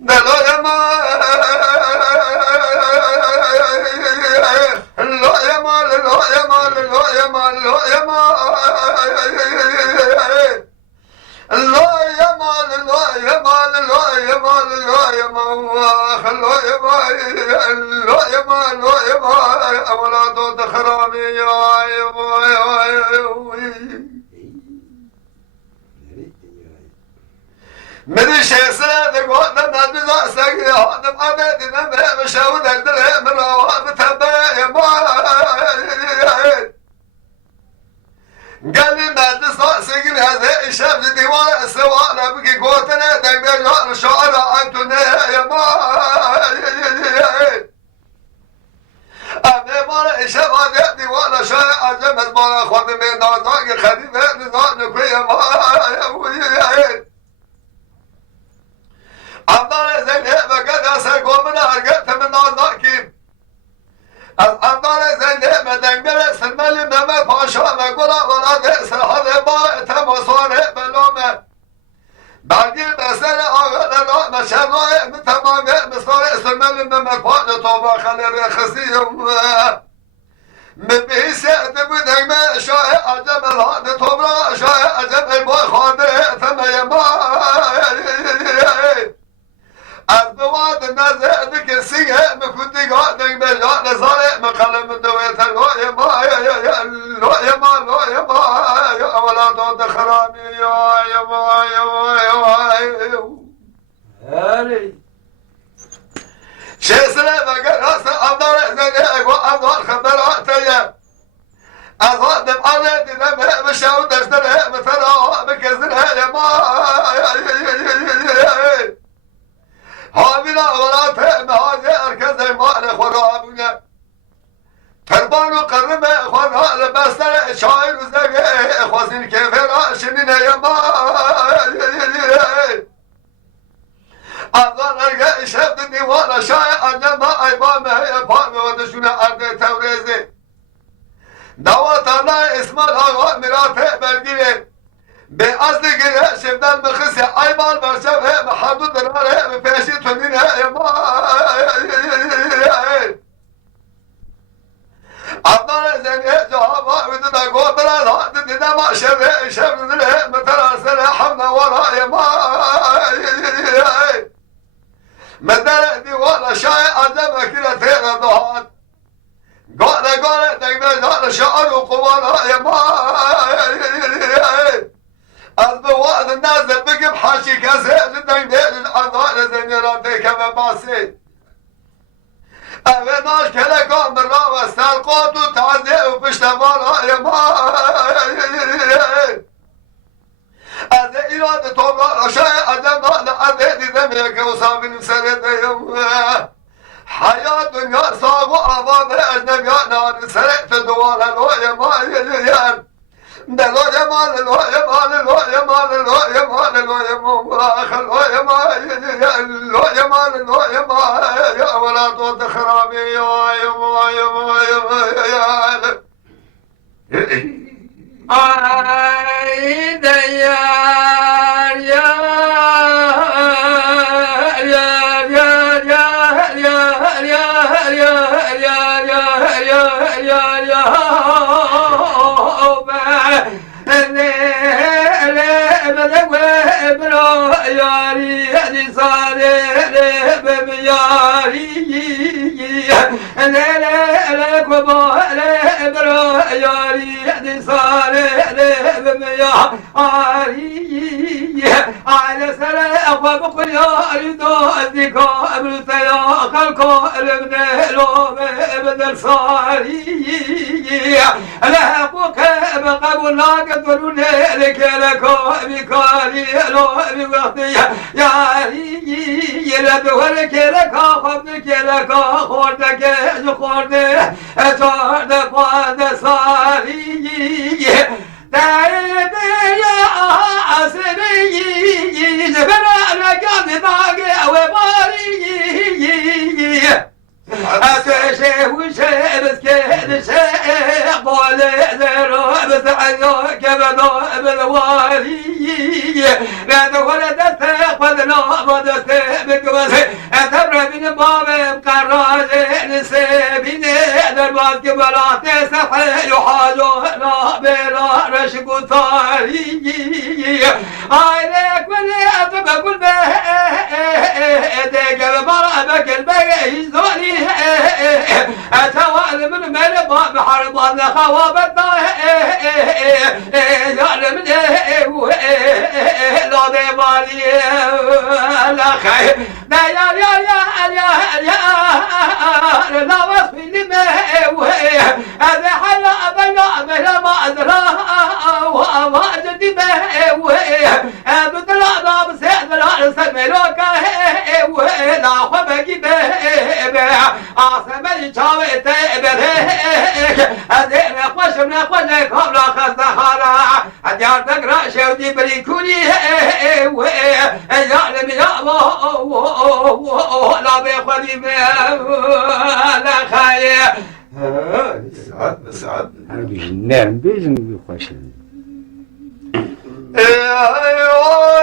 دلای ما لای ما لای ما لای ما لای ما من الشيسرة دقونا نبزا ساقي هادم أبدي نمه مشاود الدره من رواب تبايا ما قال لي مجلس ساقي هذا الشاب ديوان سوانا بقي قوتنا دقنا جان شعر أنتنا يا ما أبي مالا الشاب هذا ديوان شاي أجمل مالا خادم نازاق خديمة نزان كويا ما أمدار زينب قد أسرقوا من أرقت من نازاكيم أمدار زينب دنبال سلمالي مما باشا مقولا ولا ديسر هذا باء تمصانه بلومه بعدين بسر آغانا لا مشانوه متمامه مصار سلمالي مما باشا طوبا خلي رخصيهم من بيسي أدب دنبال شاء أجم الهاد طوبرا شاء أجم البوي خاطر ثم يما از بواد نزه دک سیه مکودی گادنگ به جان زاره مقلم دویت لوی ما لوی ما لوی ما اولا داد خرامی یا ما هلی شیسره مگر راست امدار زنه و امدار خبرات یا از آدم آله دیدم مشاو دشتره مثلا بکزنه یا ما حاملا ولات مهاجه ارکز مال خرابونه تربان و قرم خرال بستر شاعر و زگه خوزین که فراشمینه یما افغان ارگه شفت دیوان شای انجام ایبامه پارمه و دشونه ارده توریزی دوات الله اسمال آقا میراته برگیره به اصل گیره شفتن بخصی ایبال برشفه محدود داره به پیشی تنینه ما افضل زنیه جوابا ویده گو برد هاد دیده ما شفه شفت داره متراسل حمد ورای ما مدر دیوان شای عجب وکیل تیر دهات گاره گاره دگنه جان شعر و قوانای ما از بواد نازل بقب حاشي كاسه جدن ديل الأنظار زنيراتي كما باسي أبناش كلكم من راوة سالقوت وتعزي وبشتمال يا ما از إرادة طبرا رشاي أدم أدم دي دميك وصابين سرد يوم حياة دنيا صاب وأباب أجنبيان نار سرقت دوالا لو يا ما يليان دلو يمان لو يمان لو يمان لو يمان لو يمان خلو يمان لو يمان لو يمان يا ولا توت خرابي يا ay diyar على سلام وبقول يا ريدو الذكاء ابن سياق القائل ابن لوم ابن الصاري لهبك بقبل لا قدرون لك لك بكاري لو بوقتي يا ري لدولك لك خبك لك خوردك خورده اتارد قاد صاري درب يا عسري زبنا لقد ضاق وباري أتشي وشي بس كده شي قول ذرو بس عيو كبدو بالوالي لا تقول حيل حاجونا بلا رشق ثاري عليك ولي أتبع كل بيدك برابك البيت زولي أتوالي من مربى بحرب خوابتنا يعلم لا ديمالي لا خير يا لا وصفي لما هذا حلا بلا ما أدرى وما جدي به بدلا نام سيد لا سملوك لا خبكي به عاصم الجاوي تبره هذا نخوش قبل خزخارا أديار تقرأ شودي بريكوني يعلم يا الله لا بيخذي لا خير سعد أنا بيجنان بيجن بيخوشن ايوه